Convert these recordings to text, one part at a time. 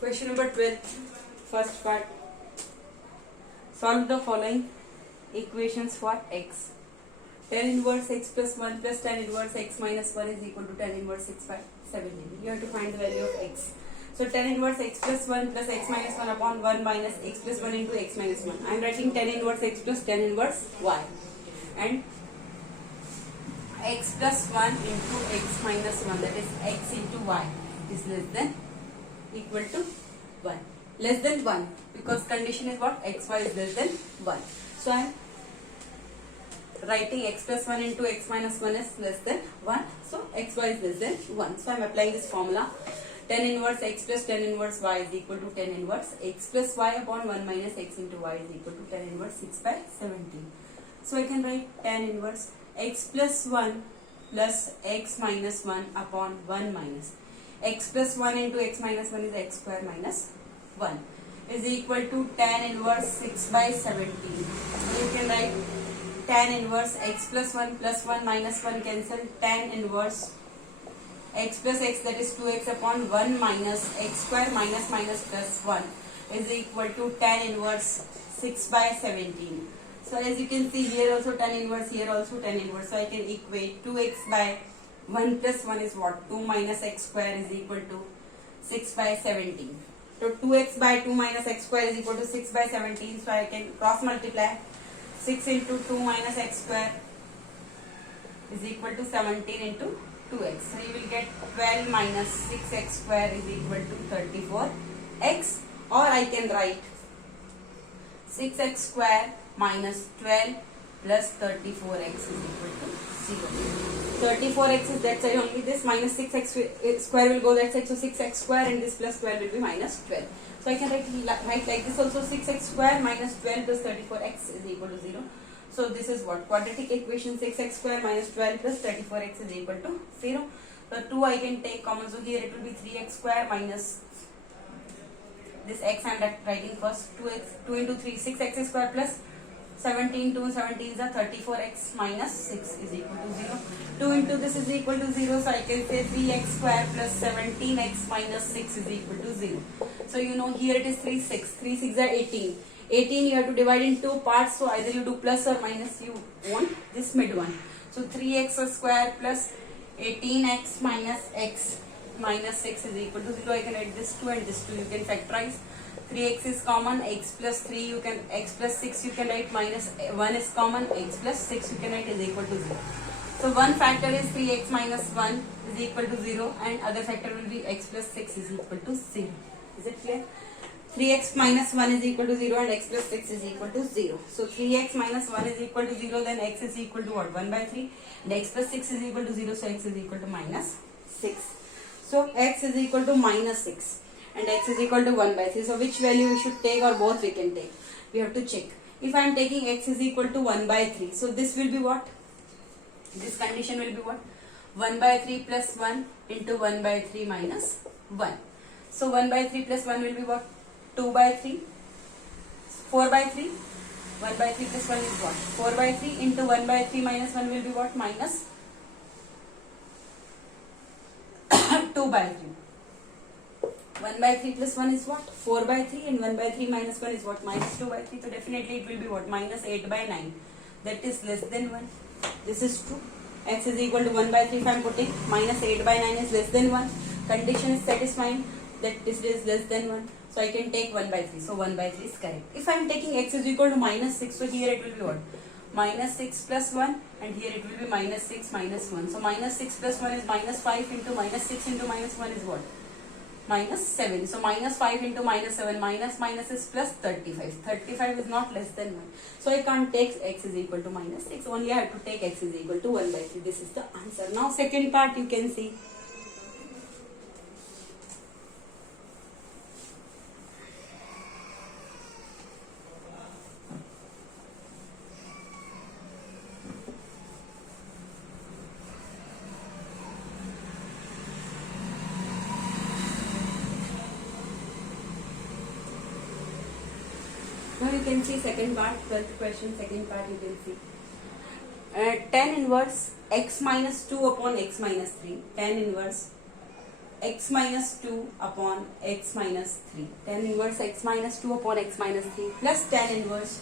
Question number 12, first part. Solve the following equations for x. Tan inverse x plus 1 plus tan inverse x minus 1 is equal to tan inverse x by 17. You have to find the value of x. So tan inverse x plus 1 plus x minus 1 upon 1 minus x plus 1 into x minus 1. I am writing tan inverse x plus tan inverse y. And x plus 1 into x minus 1, that is x into y, is less than equal to 1. Less than 1, because condition is what? xy is less than 1. So I am writing x plus 1 into x minus 1 is less than 1. So xy is less than 1. So I am applying this formula. Tan inverse x plus tan inverse y is equal to tan inverse x plus y upon 1 minus x into y is equal to tan inverse 6 by 17. So I can write tan inverse x plus 1 plus x minus 1 upon 1 minus x plus 1 into x minus 1 is x square minus 1 is equal to tan inverse 6 by 17. So you can write tan inverse x plus 1 minus 1 cancel, tan inverse x plus x, that is 2x upon 1 minus x square minus plus 1 is equal to tan inverse 6 by 17. So as you can see, here also tan inverse, here also tan inverse. So I can equate 2x by 1 plus 1 is what? 2 minus x square is equal to 6 by 17. So 2x by 2 minus x square is equal to 6 by 17. So I can cross multiply. 6 into 2 minus x square is equal to 17 into 2x. So you will get 12 minus 6x square is equal to 34x. Or I can write 6x square minus 12 plus 34x is equal to 0. 34x is that side only, this minus 6x square will go that side, so 6x square and this plus 12 will be minus 12. So I can write like this also, 6x square minus 12 plus 34x is equal to 0. So this is what? Quadratic equation, 6x square minus 12 plus 34x is equal to 0. So 2 I can take common, so here it will be 3x square minus this x I am writing first, 2 into 3, 6x square plus 17, 2 17 is a 34x minus 6 is equal to 0. 2 into this is equal to 0. So I can say 3x square plus 17x minus 6 is equal to 0. So you know here it is 3 6. 3 6 are 18. 18 you have to divide in two parts. So either you do plus or minus, you want this mid one. So 3x square plus 18x minus x minus 6 is equal to 0. I can write this 2 and this 2. You can factorize. 3x is common, x plus 3 you can, x plus 6 you can write, minus 1 is common, x plus 6 you can write is equal to 0. So one factor is 3x minus 1 is equal to 0 and other factor will be x plus 6 is equal to 0. Is it clear? 3x minus 1 is equal to 0 and x plus 6 is equal to 0. So 3x minus 1 is equal to 0, then x is equal to what? 1 by 3 and x plus 6 is equal to 0, so x is equal to minus 6. So x is equal to minus 6. And x is equal to 1 by 3. So which value we should take, or both we can take? We have to check. If I am taking x is equal to 1 by 3, so this will be what? This condition will be what? 1 by 3 plus 1 into 1 by 3 minus 1. So 1 by 3 plus 1 will be what? 2 by 3. 4 by 3. 1 by 3 plus 1 is what? 4 by 3 into 1 by 3 minus 1 will be what? Minus 2 by 3. 1 by 3 plus 1 is what? 4 by 3 and 1 by 3 minus 1 is what? Minus 2 by 3. So definitely it will be what? Minus 8 by 9. That is less than 1. This is true. X is equal to 1 by 3 if I am putting. Minus 8 by 9 is less than 1. Condition is satisfying that this is less than 1. So I can take 1 by 3. So 1 by 3 is correct. If I am taking x is equal to minus 6, so here it will be what? Minus 6 plus 1 and here it will be minus 6 minus 1. So minus 6 plus 1 is minus 5 into minus 6 into minus 1 is what? Minus 7. So minus 5 into minus 7, minus is plus 35. 35 is not less than 1. So I can't take x is equal to minus 6. Only I have to take x is equal to 1 by 3. This is the answer. Now second part you can see. Now you can see second part, 12th question, second part you can see. Tan inverse x minus 2 upon x minus 3. Tan inverse x minus 2 upon x minus 3. Tan inverse x minus 2 upon x minus 3 plus tan inverse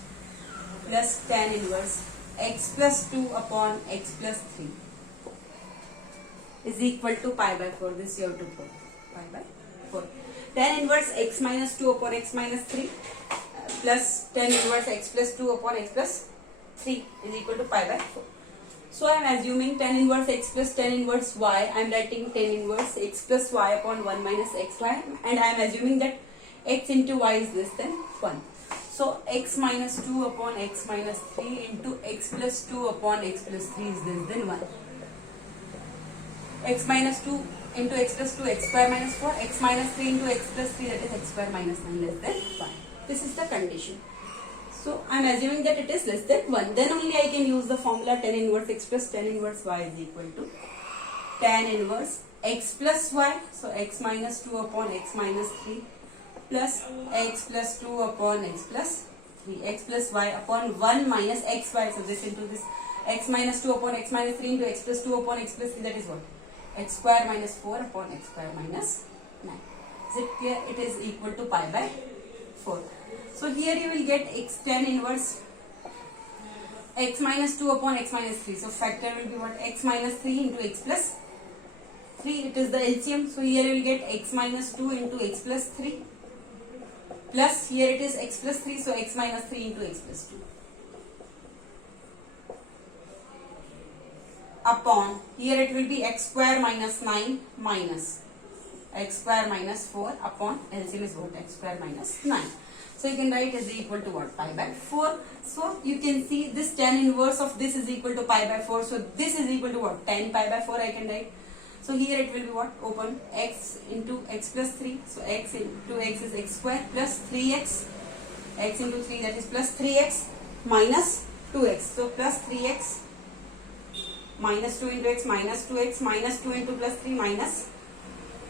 x plus 2 upon x plus 3 is equal to pi by 4. This you have to put pi by 4. Tan inverse x minus 2 upon x minus 3 plus tan inverse x plus 2 upon x plus 3 is equal to pi by 4. So I am assuming tan inverse x plus tan inverse y. I am writing tan inverse x plus y upon 1 minus xy, and I am assuming that x into y is less than 1. So x minus 2 upon x minus 3 into x plus 2 upon x plus 3 is less than 1. X minus 2 into x plus 2, x square minus 4, x minus 3 into x plus 3, that is x square minus 9 less than 1. This is the condition. So I am assuming that it is less than 1. Then only I can use the formula tan inverse x plus tan inverse y is equal to tan inverse x plus y. So x minus 2 upon x minus 3 plus x plus 2 upon x plus 3. X plus y upon 1 minus xy. So this into this, x minus 2 upon x minus 3 into x plus 2 upon x plus 3, that is what? X square minus 4 upon x square minus 9. Is it clear? It is equal to pi by 4. So here you will get x tan inverse x minus 2 upon x minus 3. So factor will be what? X minus 3 into x plus 3. It is the LCM. So here you will get x minus 2 into x plus 3 plus here it is x plus 3. So x minus 3 into x plus 2 upon here it will be x square minus 9 minus x square minus 4 upon LCM is what? X square minus 9. So you can write is equal to what? Pi by 4. So you can see this tan inverse of this is equal to pi by 4. So this is equal to what? Tan pi by 4 I can write. So here it will be what? Open x into x plus 3. So x into x is x square plus 3x. X into 3, that is plus 3x minus 2x. So plus 3x minus 2 into x minus 2x minus 2 into plus 3 minus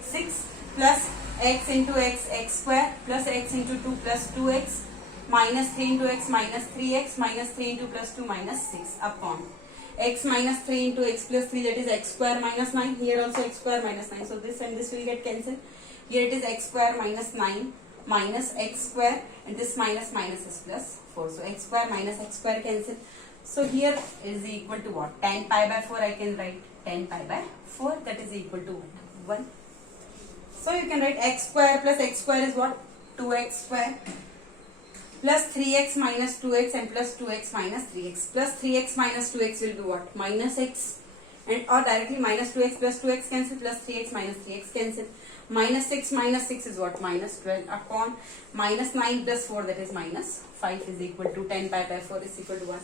6 plus x into x square plus x into 2 plus 2x minus 3 into x minus 3x minus 3 into plus 2 minus 6 upon x minus 3 into x plus 3, that is x square minus 9. Here also x square minus 9. So this and this will get cancelled. Here it is x square minus 9 minus x square, and this minus minus is plus 4. So x square minus x square cancel. So here is equal to what? Tan pi by 4 I can write tan pi by 4, that is equal to 1. So you can write x square plus x square is what? 2x square plus 3x minus 2x and plus 2x minus 3x plus 3x minus 2x will be what? Minus x, and or directly minus 2x plus 2x cancel plus 3x minus 3x cancel. Minus 6 is what? Minus 12 upon minus 9 plus 4, that is minus 5 is equal to tan pi by 4 is equal to 1.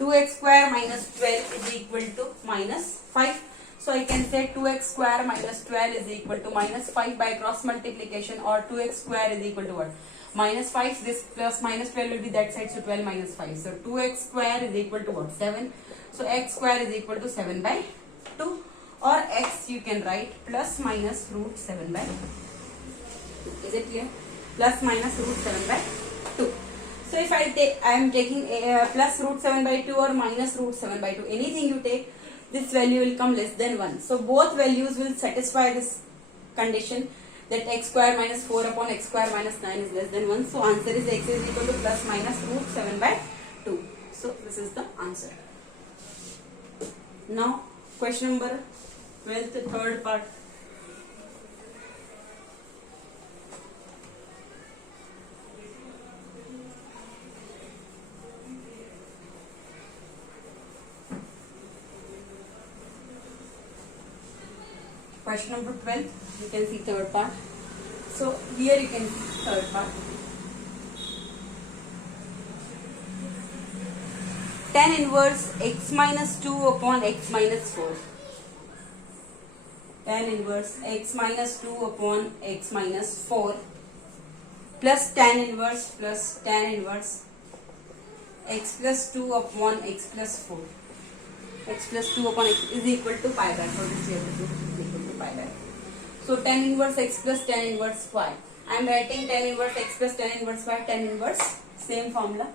2x square minus 12 is equal to minus 5. So I can say 2x square minus 12 is equal to minus 5 by cross multiplication, or 2x square is equal to what? Minus 5. This plus minus 12 will be that side, so 12 minus 5. So 2x square is equal to what? 7. So x square is equal to 7 by 2, or x you can write plus minus root 7 by 2. Is it clear? Plus minus root 7 by 2. So if I am taking a plus root 7 by 2 or minus root 7 by 2, anything you take, this value will come less than 1. So both values will satisfy this condition that x square minus 4 upon x square minus 9 is less than 1. So answer is x is equal to plus minus root 7 by 2. So this is the answer. Now question number 12, the third part. Question number 12, you can see third part. So here you can see third part. Tan inverse x minus 2 upon x minus 4. Tan inverse x minus 2 upon x minus 4 plus tan inverse x plus 2 upon x plus 4. X plus 2 upon x is equal to pi by 4. This you have to do is equal to pi by 4. So tan inverse x plus tan inverse y. I am writing tan inverse x plus tan inverse y. Tan inverse, same formula.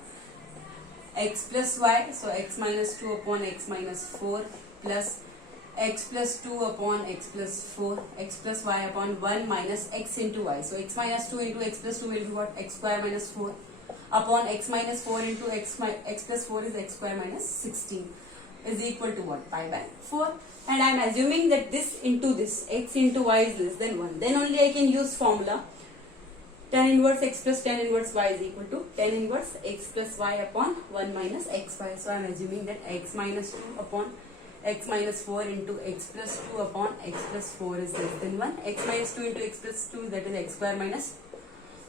X plus y, so x minus 2 upon x minus 4 plus x plus 2 upon x plus 4, x plus y upon 1 minus x into y. So x minus 2 into x plus 2 will be what? X square minus 4 upon x minus 4 into x plus 4 is x square minus 16 is equal to what? Pi by 4. And I am assuming that this into this, x into y is less than 1. Then only I can use formula tan inverse x plus tan inverse y is equal to tan inverse x plus y upon 1 minus xy. So I am assuming that x minus 2 upon x minus 4 into x plus 2 upon x plus 4 is less than 1. X minus 2 into x plus 2, that is x square minus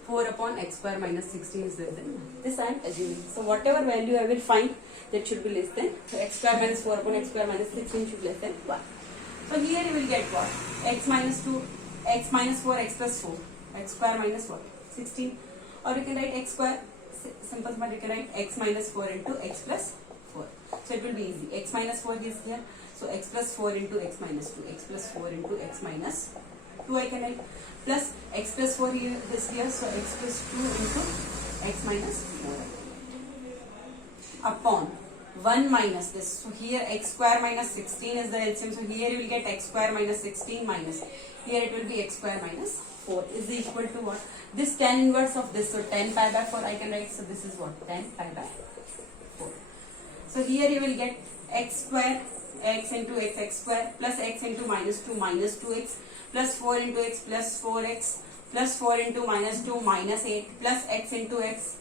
4 upon x square minus 16 is less than 1. This I am assuming. So whatever value I will find, that should be less than, so x square minus 4 upon x square minus 16 should be less than 1. So here you will get what? X minus 2, x minus 4, x plus 4, x square minus what? 16. Or you can write x square, simple but you can write x minus 4 into x plus 4. So it will be easy. X minus 4 is here. So x plus 4 into x minus 2. X plus 4 into x minus 2 I can write. Plus x plus 4 here, this here. So x plus 2 into x minus 4. Upon 1 minus this. So here x square minus 16 is the LCM. So here you will get x square minus 16 minus. Here it will be x square minus 4 is equal to what? This tan inverse of this. So 10 pi by 4 I can write. So this is what? 10 pi by 4. So here you will get x square, x into x square plus x into minus 2 minus 2x plus 4 into x plus 4x plus 4 into minus 2 minus 8 plus x into x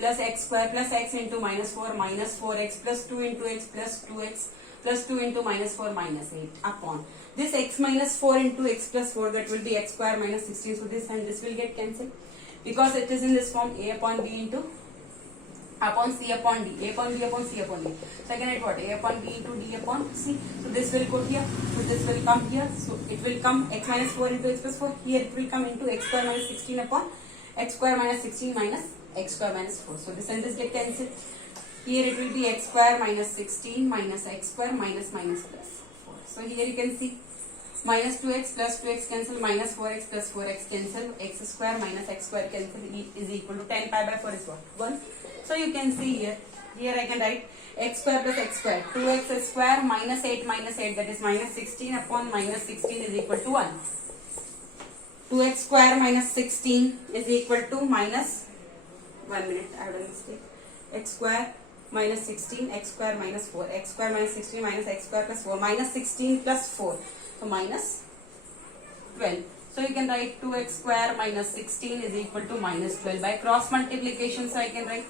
plus x square plus x into minus 4 minus 4x plus 2 into x plus 2x plus 2 into minus 4 minus 8 upon this x minus 4 into x plus 4, that will be x square minus 16. So this and this will get cancelled because it is in this form a upon b into upon c upon d, a upon b upon c upon d. So I can write what? A upon b into d upon c. So this will go here, so this will come here. So it will come x minus 4 into x plus 4. Here it will come into x square minus 16 upon x square minus 16 minus x square minus 4. So this and this get cancelled. Here it will be x square minus 16 minus x square minus minus plus 4. So here you can see minus 2x plus 2x cancel, minus 4x plus 4x cancel, x square minus x square cancel is equal to 10 pi by 4 is what? 1. So you can see here I can write x square plus x square, 2x square minus 8 that is minus 16 upon minus 16 is equal to 1. 2x square minus 16 is equal to minus, 1 minute I have done mistake, x square minus 16, x square minus 4, x square minus 16 minus x square plus 4, minus 16 plus 4, so minus 12. So you can write 2x square minus 16 is equal to minus 12. By cross multiplication, so I can write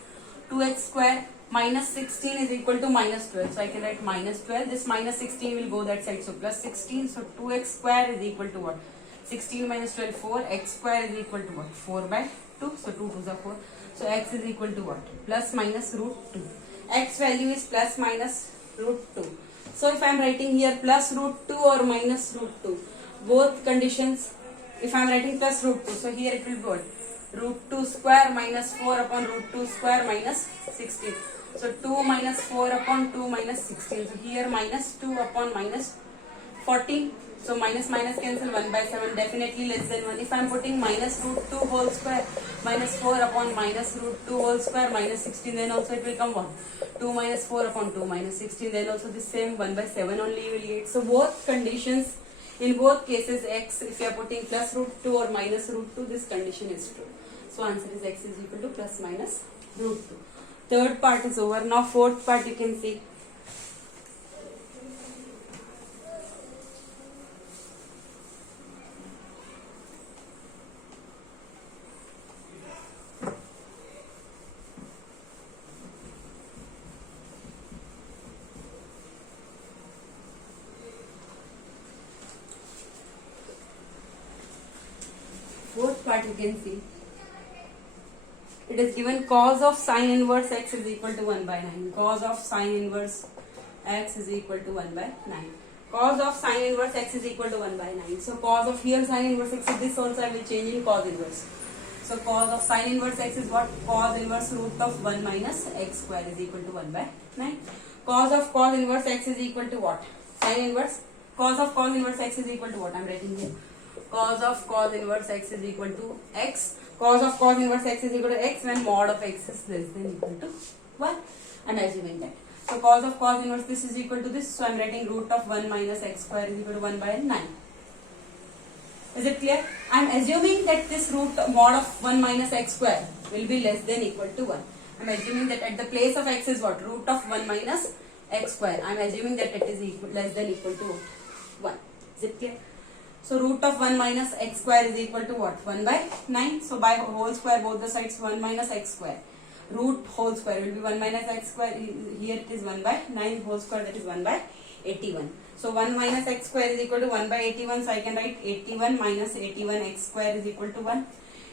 2x square minus 16 is equal to minus 12. So I can write minus 12. This minus 16 will go that side. So plus 16. So 2x square is equal to what? 16 minus 12, 4. X square is equal to what? 4 by 2. So 2 2s are 4. So x is equal to what? Plus minus root 2. X value is plus minus root 2. So if I am writing here plus root 2 or minus root 2, both conditions, if I am writing plus root 2, so here it will be what? Root 2 square minus 4 upon root 2 square minus 16. So 2 minus 4 upon 2 minus 16. So here minus 2 upon minus 14. So minus minus cancel, 1 by 7 definitely less than 1. If I am putting minus root 2 whole square minus 4 upon minus root 2 whole square minus 16, then also it will come 1. 2 minus 4 upon 2 minus 16, then also the same 1 by 7 only you will get. So both conditions, in both cases x, if you are putting plus root 2 or minus root 2, this condition is true. So answer is x is equal to plus minus root 2. Third part is over. Now fourth part you can see. Fourth part you can see. It is given cos of sine inverse x is equal to 1 by 9. Cos of sine inverse x is equal to 1 by 9. Cos of sine inverse x is equal to 1 by 9. So cos of here sine inverse x, so this also I will change in cos inverse. So cos of sine inverse x is what? Cos inverse root of 1 minus x square is equal to 1 by 9. Cos of cos inverse x is equal to what? Sine inverse. Cos of cos inverse x is equal to what? I am writing here. Cos of cos inverse x is equal to x. Cos of cos inverse x is equal to x when mod of x is less than equal to 1. I am assuming that. So cos of cos inverse this is equal to this. So I am writing root of 1 minus x square is equal to 1 by 9. Is it clear? I am assuming that this root mod of 1 minus x square will be less than equal to 1. I am assuming that at the place of x is what? Root of 1 minus x square. I am assuming that it is less than equal to 1. Is it clear? So root of 1 minus x square is equal to what? 1 by 9. So by whole square both the sides 1 minus x square. Root whole square will be 1 minus x square. Here it is 1 by 9 whole square, that is 1 by 81. So 1 minus x square is equal to 1 by 81. So I can write 81 minus 81 x square is equal to 1.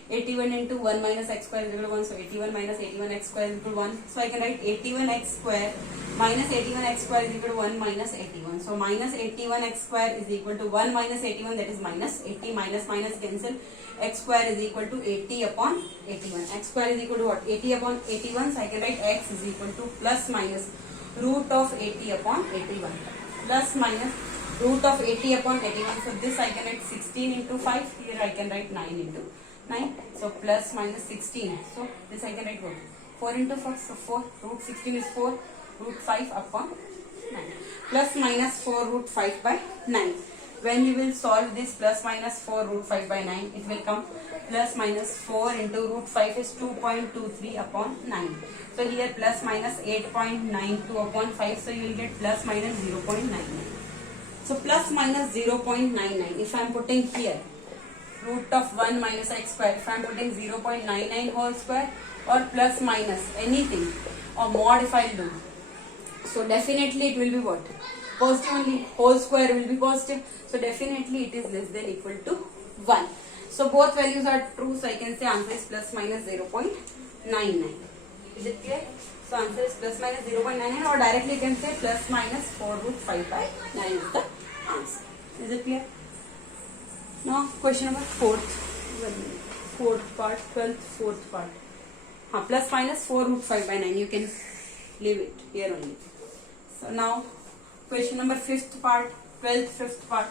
81 into 1 minus x square is equal to 1. So 81 minus 81 x square is equal to 1. So I can write 81 x square minus 81 x square is equal to 1 minus 81. So minus 81 x square is equal to 1 minus 81, that is minus 80. Minus minus cancel. X square is equal to 80 upon 81. X square is equal to what? 80 upon 81. So I can write x is equal to plus minus root of 80 upon 81. Plus minus root of 80 upon 81. So this I can write 16 into 5. Here I can write 9 into 9. So plus minus 16. So this I can write what? 4 into 4. So 4. Root 16 is 4. Root 5 upon 9. Plus minus 4 root 5 by 9. When you will solve this plus minus 4 root 5 by 9, it will come plus minus 4 into root 5 is 2.23 upon 9. So here plus minus 8.92 upon 5. So you will get plus minus 0.99. So plus minus 0.99. If I am putting here root of 1 minus x square, if I am putting 0.99 whole square or plus minus anything or mod if I do, so definitely it will be what? Positive only. Whole square will be positive. So definitely it is less than equal to 1. So both values are true. So I can say answer is plus minus 0.99. Is it clear? So answer is plus minus 0.99, or directly you can say plus minus 4 root 5 by 9 is the answer. Is it clear? Now question number 4th part, 12th, 4th part. Plus minus 4 root 5 by 9. You can leave it here only. So now question number 5th part, 12th, 5th part.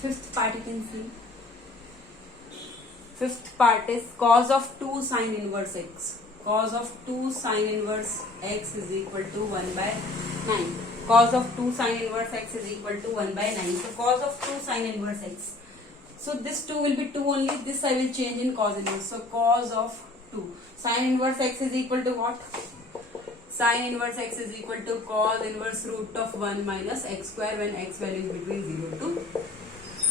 Fifth part you can see. Fifth part is cos of 2 sine inverse x. Cos of 2 sine inverse x is equal to 1 by 9. Cos of 2 sine inverse x is equal to 1 by 9. So cos of 2 sine inverse x. So this 2 will be 2 only. This I will change in cos inverse. So cos of 2. Sine inverse x is equal to what? Sine inverse x is equal to cos inverse root of 1 minus x square when x value is between 0 to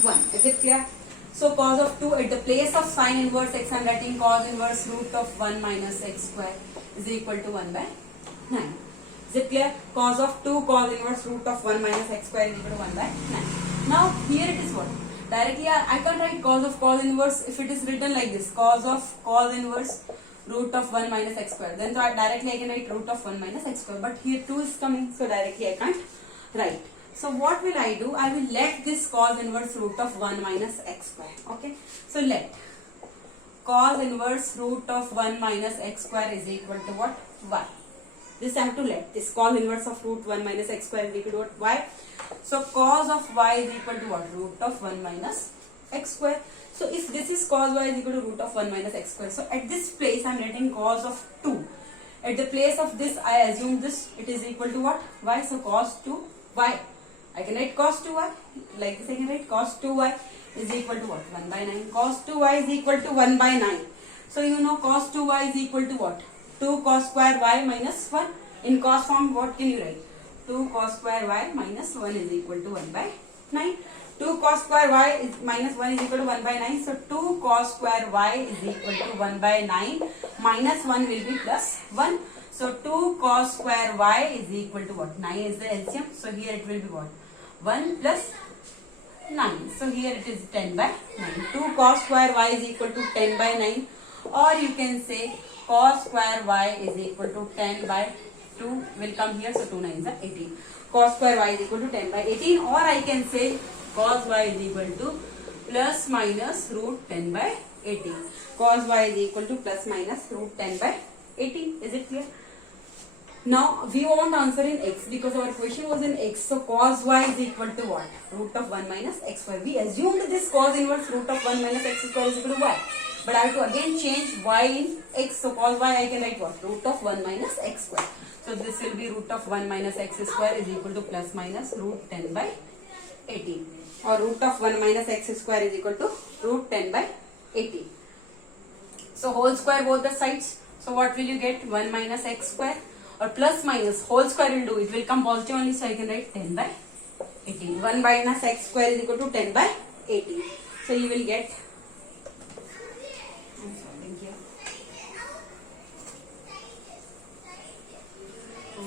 1. Is it clear? So cos of 2 at the place of sine inverse x I am writing cos inverse root of 1 minus x square is equal to 1 by 9. Is it clear? Cos of 2 cos inverse root of 1 minus x square is equal to 1 by 9. Now here it is what? Directly I can't write cos of cos inverse if it is written like this. Cos of cos inverse root of 1 minus x square. Then directly I can write root of 1 minus x square. But here 2 is coming. So directly I can't write. So what will I do? I will let this cos inverse root of 1 minus x square. Okay. So let cos inverse root of 1 minus x square is equal to what? Y. This I have to let. This cos inverse of root 1 minus x square is equal to what? Y. So cos of y is equal to what? Root of 1 minus x square. So if this is cos y is equal to root of 1 minus x square. So at this place I am writing cos of 2. At the place of this I assume this it is equal to what? Y. So cos 2y. I can write cos 2y. Like this I can write cos 2y is equal to what? 1 by 9. Cos 2y is equal to 1 by 9. So you know cos 2y is equal to what? 2 cos square y minus 1. In cos form what can you write? 2 cos square y minus 1 is equal to 1 by 9. 2 cos square y is minus 1 is equal to 1 by 9. So 2 cos square y is equal to 1 by 9 minus 1 will be plus 1. So 2 cos square y is equal to what? 9 is the LCM. So here it will be what? 1 plus 9. So here it is 10 by 9. 2 cos square y is equal to 10 by 9. Or you can say cos square y is equal to 10 by 2 will come here. So 2 9s are 18. Cos square y is equal to 10 by 18. Or I can say cos y is equal to plus minus root 10 by 18. Cos y is equal to plus minus root 10 by 18. Is it clear? Now we want answer in x because our question was in x. So cos y is equal to what? Root of 1 minus x square. We assumed this cos inverse root of 1 minus x square is equal to y. But I have to again change y in x. So cos y I can write what? Root of 1 minus x square. So this will be root of 1 minus x square is equal to plus minus root 10 by 18. Or root of 1 minus x square is equal to root 10 by 18. So whole square both the sides. So what will you get? 1 minus x square. Or plus minus whole square will do, it will come positive only, so I can write 10 by 18. 1 minus x square is equal to 10 by 18. So you will get, I'm solving here,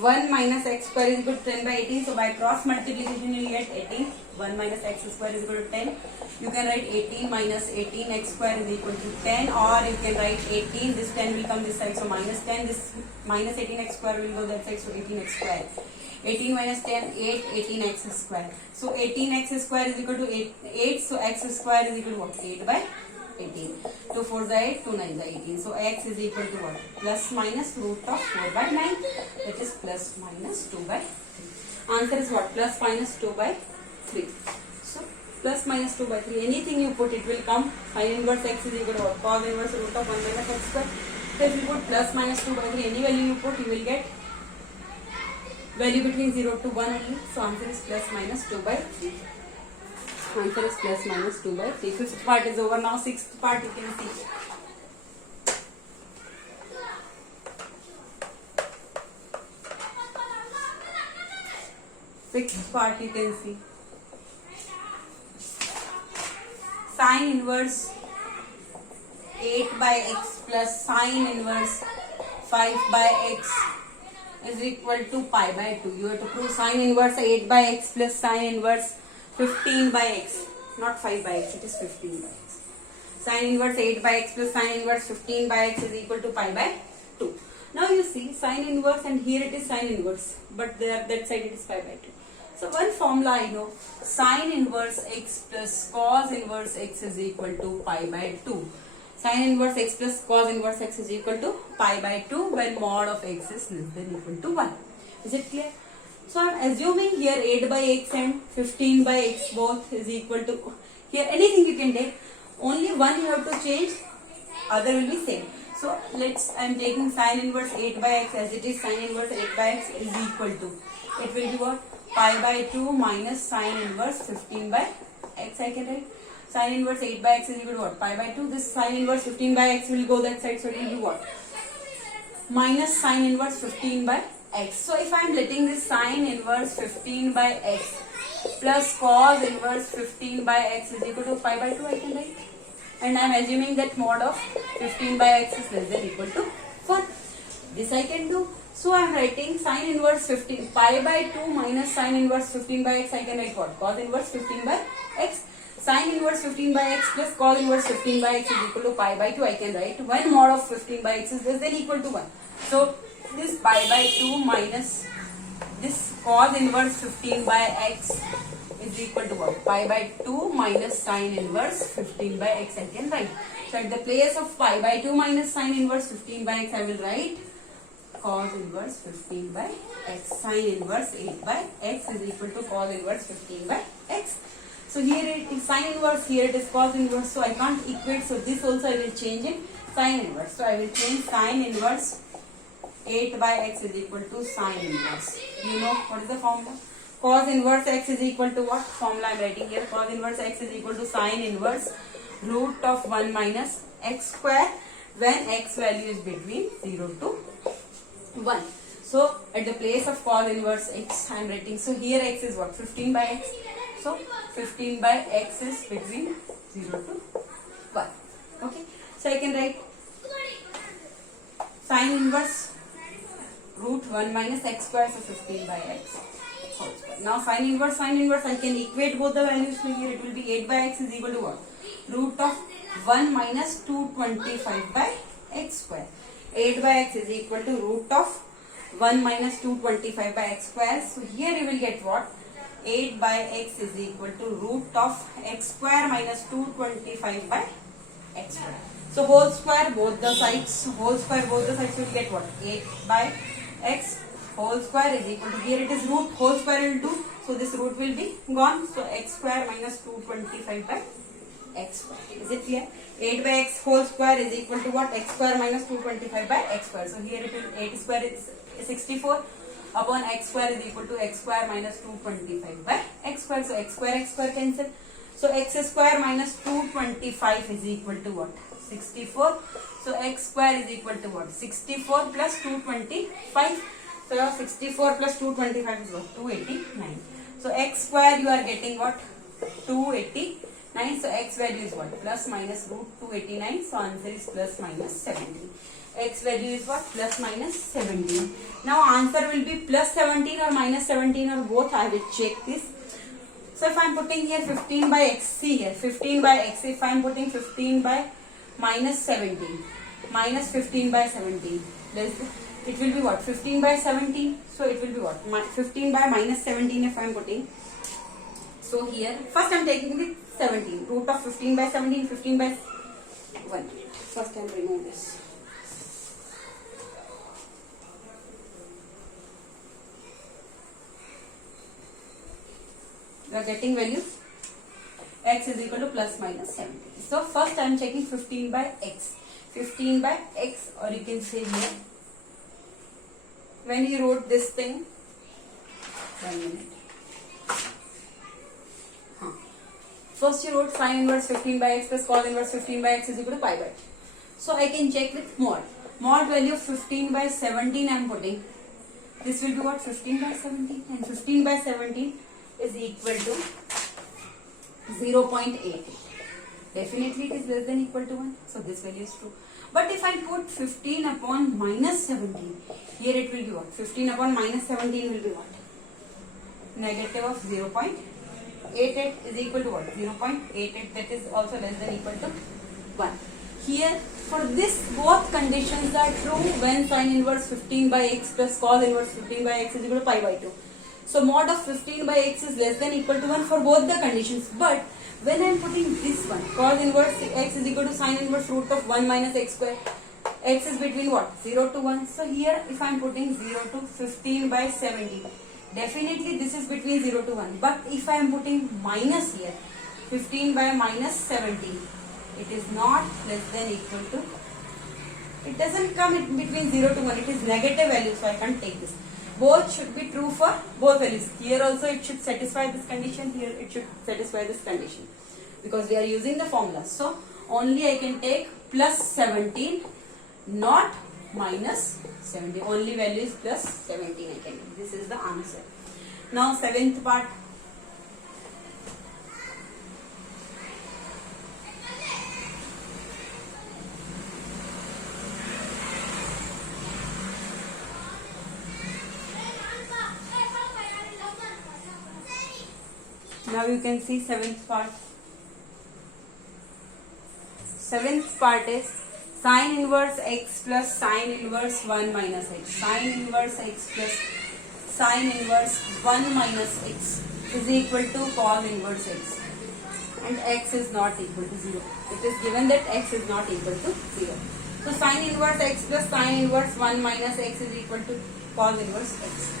1 minus x square is equal to 10 by 18. So by cross multiplication you will get 18. 1 minus x square is equal to 10. You can write 18 minus 18 x square is equal to 10, or you can write 18, this 10 will come this side, so minus 10, this minus 18 x square will go that side, so 18 x square. 18 minus 10, 8, 18 x square. So 18 x square is equal to 8, so x square is equal to what? 8 by 18. 2 4 is 8, 2 9 is 18. So x is equal to what? Plus minus root of 4 by 9, that is plus minus 2 by 3. Answer is what? Plus minus 2 by 3. So plus minus 2 by 3, anything you put it will come. Sin inverse x is equal to what? Cos inverse root of 1 minus x square. So if you put plus minus 2 by 3, any value you put, you will get value between 0 to 1 only. So answer is plus minus 2 by 3. Answer is plus minus 2 by 3. Fifth part is over now. Sixth part you can see. Sixth part you can see. Sin inverse 8 by x plus sin inverse 5 by x is equal to pi by 2. You have to prove sin inverse 8 by x plus sin inverse 15 by x. Not 5 by x, it is 15 by x. Sin inverse 8 by x plus sin inverse 15 by x is equal to pi by 2. Now you see sin inverse, and here it is sin inverse, but there that side it is pi by 2. So one formula I know, sin inverse x plus cos inverse x is equal to pi by 2. Sin inverse x plus cos inverse x is equal to pi by 2 when mod of x is less than equal to 1. Is it clear? So I am assuming here 8 by x and 15 by x both is equal to, here anything you can take, only one you have to change, other will be same. So I am taking sin inverse 8 by x as it is. Sin inverse 8 by x is equal to, it will be what? Pi by 2 minus sin inverse 15 by x I can write. Sin inverse 8 by x is equal to what? Pi by 2. This sin inverse 15 by x will go that side, so it will be what? Minus sin inverse 15 by x. So if I am letting this sin inverse 15 by x plus cos inverse 15 by x is equal to pi by 2 I can write. And I am assuming that mod of 15 by x is less than equal to 1. This I can do. So I am writing sin inverse 15 pi by 2 minus sin inverse 15 by x. I can write what? Cos inverse 15 by x. Sin inverse 15 by x plus cos inverse 15 by x is equal to pi by 2 I can write. When mod of 15 by x is less than equal to 1. So this pi by 2 minus this cos inverse 15 by x is equal to what? Pi by 2 minus sin inverse 15 by x I can write. So at the place of pi by 2 minus sin inverse 15 by x I will write cos inverse 15 by x. Sin inverse 8 by x is equal to cos inverse 15 by x. So here it is sin inverse, here it is cos inverse, so I can't equate, so this also I will change in sin inverse. So I will change sin inverse 8 by x is equal to sin inverse. You know what is the formula? Cos inverse x is equal to what? Formula I am writing here. Cos inverse x is equal to sin inverse root of 1 minus x square when x value is between 0 to 1. So at the place of cos inverse x I am writing, so here x is what? 15 by x. So 15 by x is between 0 to 1. Okay. So I can write sin inverse root 1 minus x square, so 15 by x whole square. Now sin inverse I can equate both the values. So here it will be 8 by x is equal to what? Root of 1 minus 225 by x square. 8 by x is equal to root of 1 minus 225 by x square. So here you will get what? 8 by x is equal to root of x square minus 225 by x square. So whole square both the sides, whole square both the sides will get what? 8 by x whole square is equal to, here it is root, whole square will do, so this root will be gone. So x square minus 225 by x square. Is it clear? 8 by x whole square is equal to what? X square minus 225 by x square. So here it will 8 square is 64 upon x square is equal to x square minus 225 by x square. So x square cancel. So x square minus 225 is equal to what? 64. So x square is equal to what? 64 plus 225. So 64 plus 225 is what? 289. So x square you are getting what? 289. So x value is what? Plus minus root 289. So answer is plus minus 17. X value is what? Plus minus 17. Now answer will be plus 17 or minus 17 or both. I will check this. So if I am putting here 15 by x, see here 15 by x, if I am putting 15 by minus 17, minus 15 by 17, it will be what? 15 by 17. So it will be what? 15 by minus 17 if I am putting. So here, first I am taking the 17, root of 15 by 17, 15 by 1. First I am remove this. We are getting value x is equal to plus minus 17. So first I am checking 15 by x. 15 by x, or you can say here, when you wrote this thing, 1 minute. First you wrote sin inverse 15 by x plus cos inverse 15 by x is equal to pi by 2. So I can check with mod. Mod value of 15 by 17 I am putting. This will be what? 15 by 17, and 15 by 17 is equal to 0.8. Definitely it is less than equal to 1. So this value is true. But if I put 15 upon minus 17, here it will be what? 15 upon minus 17 will be what? Negative of 0.88 is equal to what? 0.88. That is also less than equal to 1. Here for this both conditions are true when sin inverse 15 by x plus cos inverse 15 by x is equal to pi by 2. So mod of 15 by x is less than equal to 1 for both the conditions. But when I am putting this one, cos inverse x is equal to sin inverse root of 1 minus x square. X is between what? 0 to 1. So here if I am putting 0 to 15 by 17, definitely this is between 0 to 1. But if I am putting minus here, 15 by minus 17, it is not less than equal to, it doesn't come in between 0 to 1. It is negative value, so I can't take this. Both should be true for both values. Here also it should satisfy this condition. Here it should satisfy this condition. Because we are using the formula. So only I can take plus 17, not minus 17. Only value is plus 17 I can take. This is the answer. Now 7th part. Now you can see 7th part. 7th part is sin inverse x plus sin inverse 1 minus x. Sin inverse x plus sin inverse 1 minus x is equal to cos inverse x. And x is not equal to 0. It is given that x is not equal to 0. So sin inverse x plus sin inverse 1 minus x is equal to cos inverse x.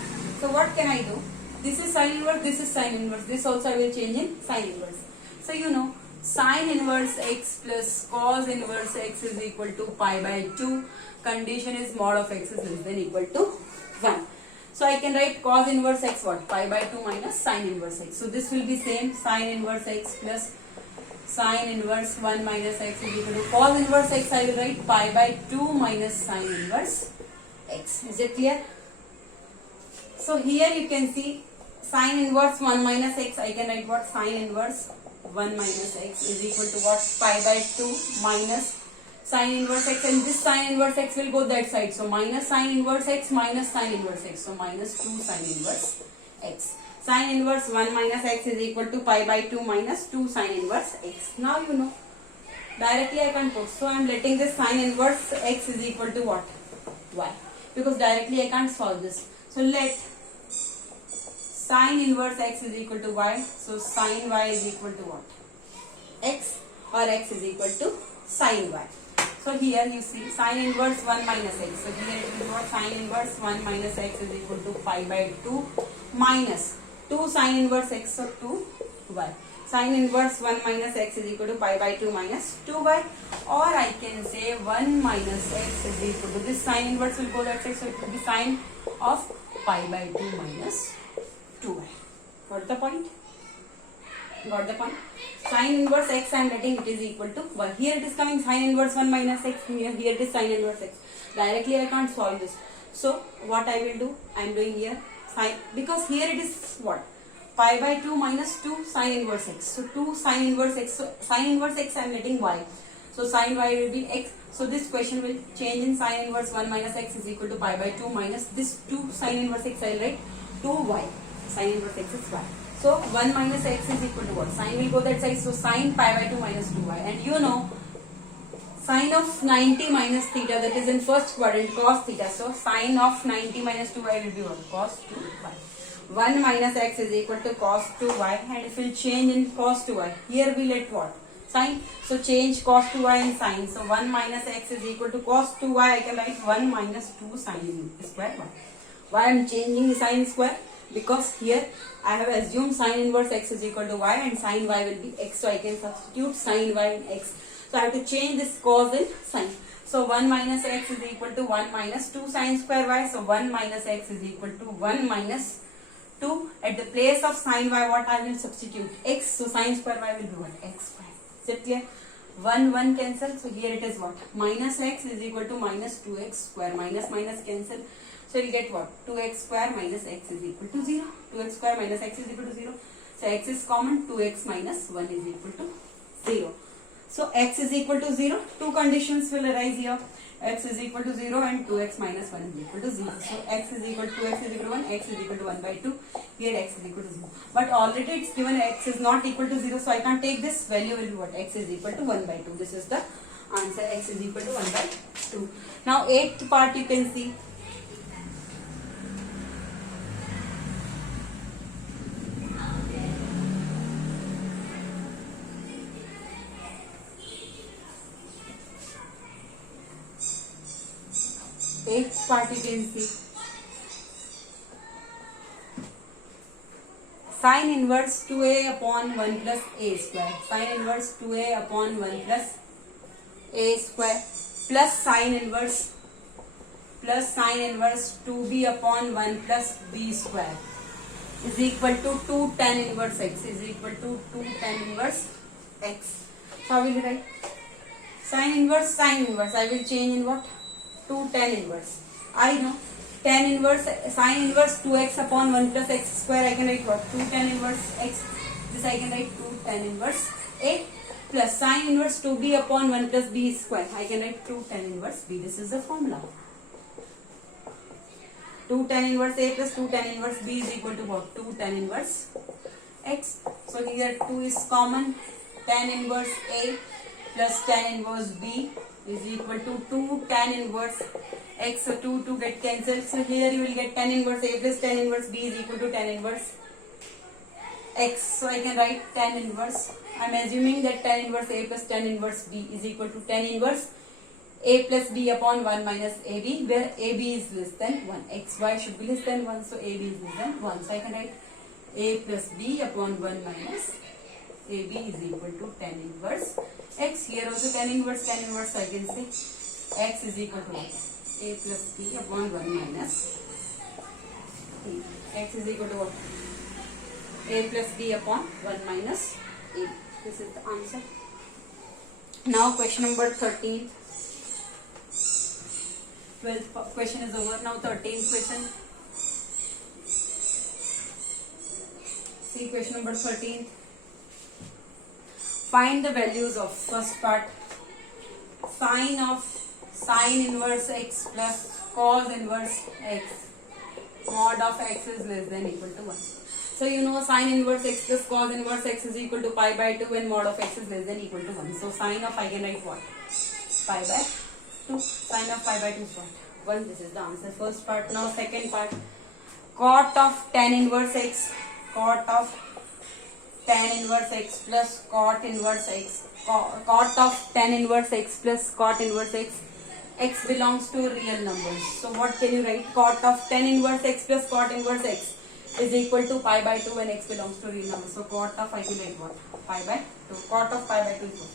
So what can I do? This is sin inverse, this is sin inverse. This also I will change in sin inverse. So you know, sin inverse x plus cos inverse x is equal to pi by 2. Condition is mod of x is less than equal to 1. So I can write cos inverse x what? Pi by 2 minus sin inverse x. So this will be same, sin inverse x plus sin inverse 1 minus x is equal to cos inverse x. I will write pi by 2 minus sin inverse x. Is it clear? So here you can see sin inverse 1 minus x, I can write what? Sin inverse 1 minus x is equal to what? Pi by 2 minus sin inverse x, and this sin inverse x will go that side. So minus sin inverse x minus sin inverse x. So minus 2 sin inverse x. Sin inverse 1 minus x is equal to pi by 2 minus 2 sin inverse x. Now you know. Directly I can put. So I am letting this sin inverse x is equal to what? Y. Because directly I can't solve this. So let sin inverse x is equal to y. So sin y is equal to what? X, or x is equal to sin y. So here you see sine inverse 1 minus x. So here it is what sine inverse 1 minus x is equal to pi by 2 minus 2 sine inverse x, so 2y. Sine inverse 1 minus x is equal to pi by 2 minus 2y, or I can say 1 minus x is equal to, this sine inverse will go that side, so it will be sine of pi by 2 minus 2y. Got the point? Got the point? Sine inverse x I am letting it is equal to 1. Here it is coming sine inverse 1 minus x. Here it is sine inverse x. Directly I can't solve this. So what I will do? I am doing here sine, because here it is what? Pi by 2 minus 2 sine inverse x. So 2 sine inverse x. So sine inverse x I am letting y. So sine y will be x. So this question will change in sine inverse 1 minus x is equal to pi by 2 minus this 2 sine inverse x I will write 2y. Sine inverse x is y. So 1 minus x is equal to what? Sine will go that side. So sine pi by 2 minus 2y. And you know, sine of 90 minus theta, that is in first quadrant, cos theta. So sine of 90 minus 2y will be what? Cos 2y. 1 minus x is equal to cos 2y, and if we'll change in cos 2y, here we let what? Sine. So change cos 2y in sine. So 1 minus x is equal to cos 2y. I can write 1 minus 2 sine square y. Why I am changing the sine square? Because here I have assumed sine inverse x is equal to y and sine y will be x. So I can substitute sine y in x. So I have to change this cos in sine. So 1 minus x is equal to 1 minus 2 sine square y. So 1 minus x is equal to 1 minus 2. At the place of sine y, what I will substitute? X. So sine square y will be what? X square. Is it clear? 1 cancel. So here it is what? Minus x is equal to minus 2x square. Minus minus cancel. So you get what? 2x square minus x is equal to 0. 2x square minus x is equal to 0. So x is common. 2x minus 1 is equal to 0. So x is equal to 0. Two conditions will arise here. X is equal to 0 and 2x minus 1 is equal to 0. So x is equal to 2x is equal to 1. X is equal to 1 by 2. Here x is equal to 0. But already it's given x is not equal to 0. So I can't take this value will be what? X is equal to 1 by 2. This is the answer. X is equal to 1 by 2. Now 8th part you can see. Eighth part you can see. Sine inverse 2a upon 1 plus a square. Sine inverse 2a upon 1 plus a square plus sine inverse 2b upon 1 plus b square is equal to 2 tan inverse x is equal to 2 tan inverse x. So how will you write? Sine inverse. I will change in what? 2 tan inverse. I know tan inverse, sine inverse 2x upon 1 plus x square. I can write what? 2 tan inverse x. This I can write 2 tan inverse a plus sine inverse 2b upon 1 plus b square. I can write 2 tan inverse b. This is the formula. 2 tan inverse a plus 2 tan inverse b is equal to what? 2 tan inverse x. So here 2 is common. Tan inverse a plus tan inverse b is equal to 2 tan inverse x. So 2 get cancelled. So here you will get tan inverse a plus tan inverse b is equal to tan inverse x. So I can write tan inverse. I am assuming that tan inverse a plus tan inverse b is equal to tan inverse a plus b upon 1 minus ab, where ab is less than 1. xy should be less than 1. So ab is less than 1. So I can write a plus b upon 1 minus ab is equal to tan inverse x. Here also tan inverse. So I can say x is equal to what? A plus b upon 1 minus a. X is equal to what? A plus b upon 1 minus a. This is the answer. Now question number 13. 12th question is over. Now 13th question. See question number 13. Find the values of first part. Sine inverse x plus cos inverse x. Mod of x is less than equal to 1. So you know sine inverse x plus cos inverse x is equal to pi by 2 and mod of x is less than equal to 1. So sine of I can write what? Pi by 2. Sine of pi by 2 is what? 1. This is the answer. First part. Now second part. Cot of tan inverse x. Cot of tan inverse x plus cot inverse x. cot of tan inverse x plus cot inverse x. X belongs to real numbers. So what can you write? Cot of tan inverse x plus cot inverse x is equal to pi by 2 when x belongs to real numbers. So cot of I can write what? Pi by 2. Cot of pi by 2 is what?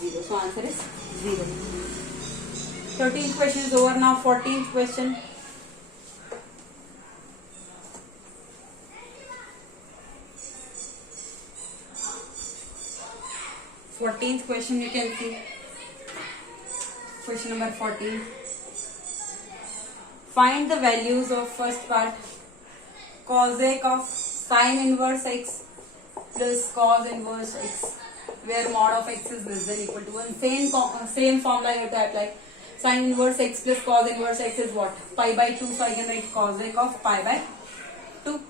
0. So answer is 0. 13th question is over now. 14th question. 14th question you can see. Question number 14. Find the values of first part. Cosec of sin inverse x plus cos inverse x, where mod of x is less than equal to 1. Same formula you have to apply. Sin inverse x plus cos inverse x is what? Pi by 2. So I can write cosec of pi by 2.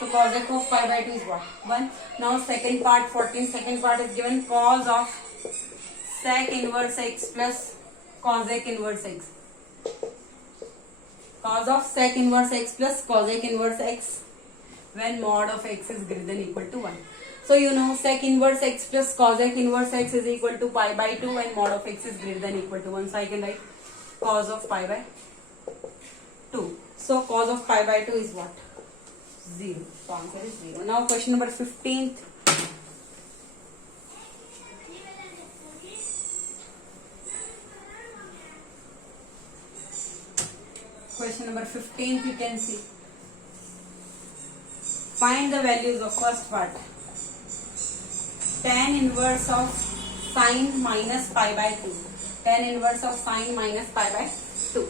So cosec of pi by 2 is what? 1. Now second part, 14th second part is given cos of sec inverse x plus cosec inverse x. Cos of sec inverse x plus cosec inverse x when mod of x is greater than equal to 1. So you know sec inverse x plus cosec inverse x is equal to pi by 2 when mod of x is greater than equal to 1. So I can write cos of pi by 2. So cos of pi by 2 is what? 0. So answer is 0. Now question number 15th. Question number 15th you can see. Find the values of first part. Tan inverse of sine minus pi by 2. Tan inverse of sine minus pi by 2.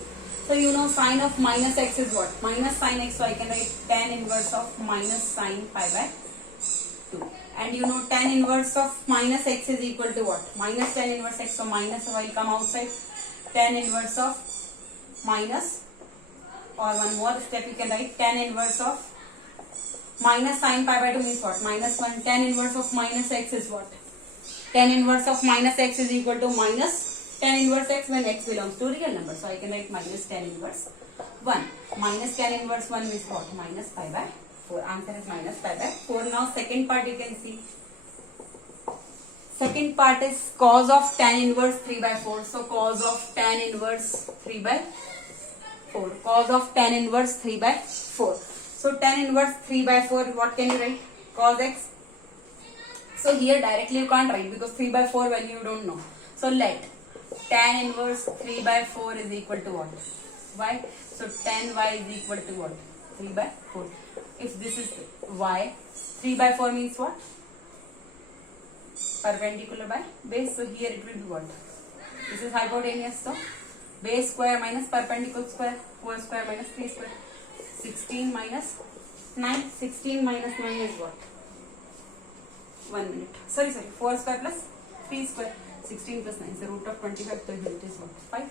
So you know sine of minus x is what? Minus sine x. So I can write tan inverse of minus sine pi by 2. And you know tan inverse of minus x is equal to what? Minus tan inverse x. So minus will come outside. Tan inverse of minus, or one more step you can write tan inverse of minus sine pi by 2 means what? Minus 1. Tan inverse of minus x is what? Tan inverse of minus x is equal to minus tan inverse x when x belongs to real number. So I can write minus tan inverse 1. Minus tan inverse 1 means what? Minus pi by 4. Answer is minus pi by 4. Now second part you can see. Second part is cos of tan inverse 3 by 4. So cos of tan inverse 3 by 4. Cos of tan inverse 3 by 4. So tan inverse 3 by 4, what can you write? Cos x. So here directly you can't write because 3 by 4 value you don't know. So let tan inverse 3 by 4 is equal to what? Y. So tan y is equal to what? 3 by 4. If this is y, 3 by 4 means what? Perpendicular by base. So here it will be what? This is hypotenuse. So base square minus perpendicular square. 4 square minus 3 square. 16 minus 9. 16 minus 9 is what? 1 minute. Sorry. 4 square plus 3 square. 16 plus 9 is the root of 25. So here it is what? 5.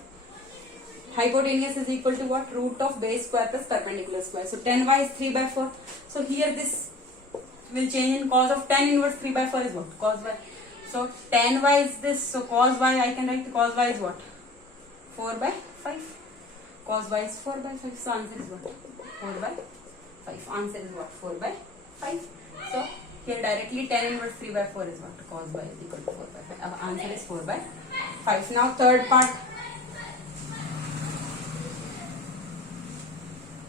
Hypotenuse is equal to what? Root of base square plus perpendicular square. So tan y is 3 by 4. So here this will change in cos of tan inverse 3 by 4 is what? Cos y. So tan y is this. So cos y I can write cos y is what? 4 by 5. Cos y is 4 by 5. So answer is what? 4 by 5. Answer is what? 4 by 5. So here directly tan inverse 3 by 4 is what? Cos y is equal to 4 by 5. Answer is 4 by 5. Now third part.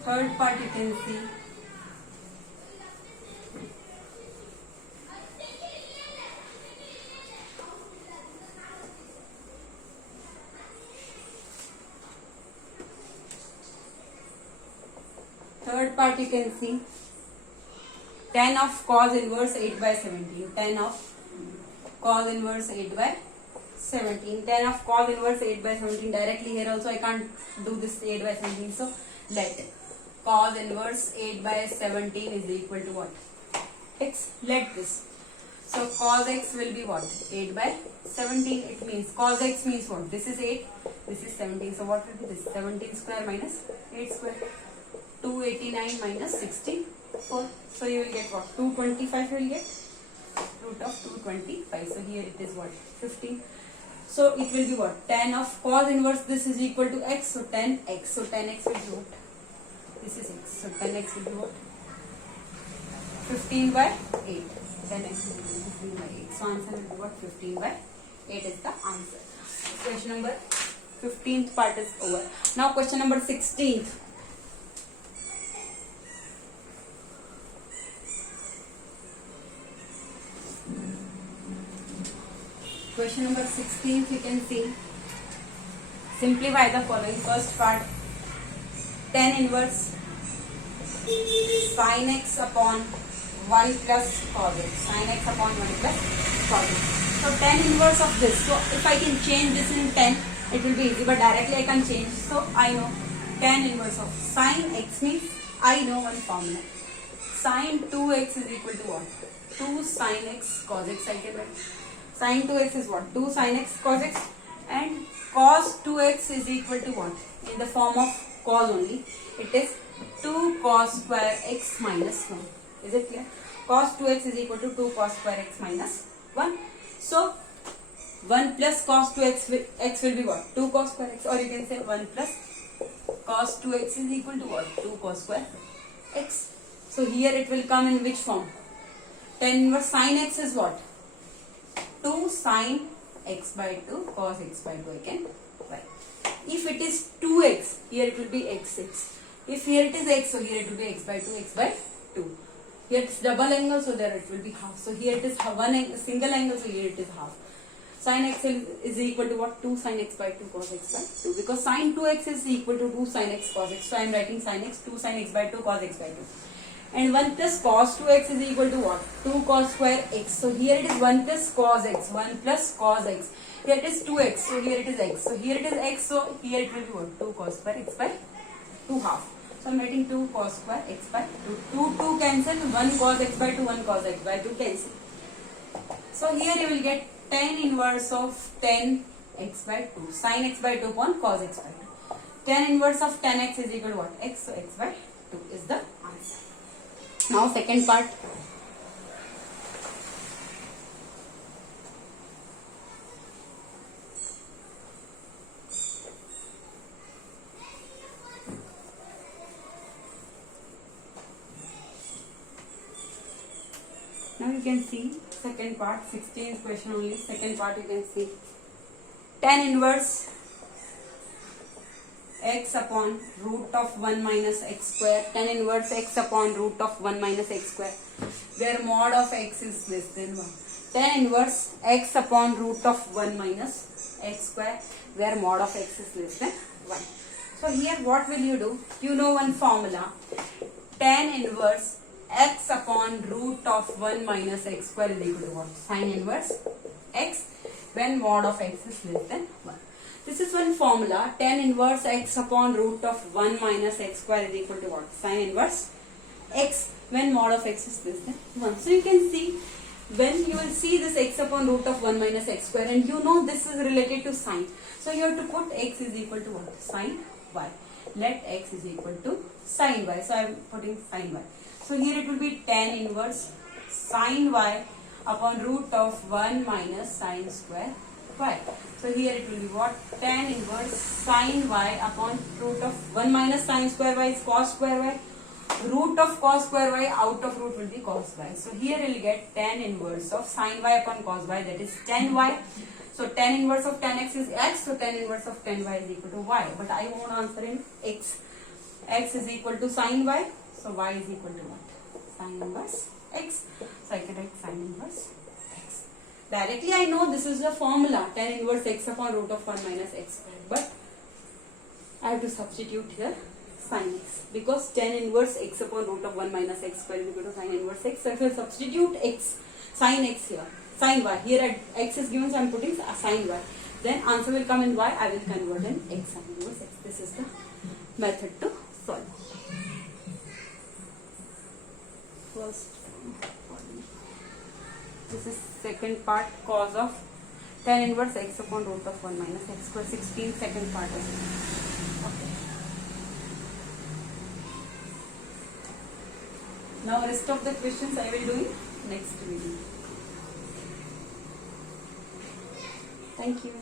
Third part you can see. Third part you can see. Tan of cos inverse 8 by 17. Tan of cos inverse 8 by 17. Tan of cos inverse 8 by 17. Directly here also I can't do this 8 by 17. So let cos inverse 8 by 17 is equal to what? X. Let this. So cos x will be what? 8 by 17. It means cos x means what? This is 8. This is 17. So what will be this? 17 square minus 8 square. 289 minus 64. So you will get what? 225 you will get. Root of 225. So here it is what? 15. So it will be what? Tan of cos inverse this is equal to x. So tan x. So tan x will be what? This is x. So tan x will be what? 15 by 8. Tan x will be 15 by 8. So answer will be what? 15 by 8 is the answer. Question number 15th part is over. Now question number 16th. Question number 16th, you can see. Simplify the following. First part, tan inverse sin x upon 1 plus cos x. Sin x upon 1 plus cos x. So tan inverse of this. So if I can change this in tan, it will be easy. But directly I can change. So I know tan inverse of sin x means I know one formula. Sin 2x is equal to what? 2 sin x cos x I can write. Sin 2x is what? 2 sin x cos x, and cos 2x is equal to what? In the form of cos only. It is 2 cos square x minus 1. Is it clear? Cos 2x is equal to 2 cos square x minus 1. So 1 plus cos 2x x will be what? 2 cos square x, or you can say 1 plus cos 2x is equal to what? 2 cos square x. So here it will come in which form? Tan inverse sin x is what? 2 sin x by 2 cos x by 2 I can write. If it is 2x, here it will be xx. If here it is x, so here it will be x by 2, x by 2. Here it's double angle, so there it will be half. So here it is one single angle, so here it is half. Sin x is equal to what? 2 sin x by 2 cos x by 2. Because sin 2x is equal to 2 sin x cos x. So I am writing sin x, 2 sin x by 2 cos x by 2. And 1 plus cos 2x is equal to what? 2 cos square x. So here it is 1 plus cos x. 1 plus cos x. Here it is 2x. So here it is x. So here it is x. So here it will be what? 2 cos square x by 2 half. So I am writing 2 cos square x by 2. 2 cancel. 1 cos x by 2. 1 cos x by 2 cancel. So here you will get tan inverse of tan x by 2. Sin x by 2 upon cos x by 2. Tan inverse of tan x is equal to what? X. So x by 2 is the answer. Now second part. Now you can see second part, 16th question only. Second part you can see tan inverse x upon root of 1 minus x square. Tan inverse x upon root of 1 minus x square, where mod of x is less than 1. Tan inverse x upon root of 1 minus x square, where mod of x is less than 1. So here what will you do? You know one formula. Tan inverse x upon root of 1 minus x square is equal to what? Sin inverse x when mod of x is less than 1. This is one formula. Tan inverse x upon root of 1 minus x square is equal to what? Sin inverse x when mod of x is less than 1. So you can see, when you will see this x upon root of 1 minus x square, and you know this is related to sine. So you have to put x is equal to what? Sin y. Let x is equal to sin y. So I am putting sin y. So here it will be tan inverse sin y upon root of 1 minus sin square y. So here it will be what? Tan inverse sin y upon root of 1 minus sin square y is cos square y. Root of cos square y, out of root will be cos y. So here you will get tan inverse of sin y upon cos y, that is tan y. So tan inverse of tan x is x. So tan inverse of tan y is equal to y. But I won't answer in x. X is equal to sin y. So y is equal to what? Sin inverse x. So I can write sin inverse x. Directly I know this is the formula, tan inverse x upon root of 1 minus x square. But I have to substitute here sin x, because tan inverse x upon root of 1 minus x square is equal to sin inverse x. So if I substitute x, sin x here, sin y, here x is given, so I am putting sin y. Then answer will come in y, I will convert in x sin inverse x. This is the method to solve. First, this is second part, cos of tan inverse x upon root of 1 minus x square. 16th second part of it. Okay. Now rest of the questions I will do in next video. Thank you.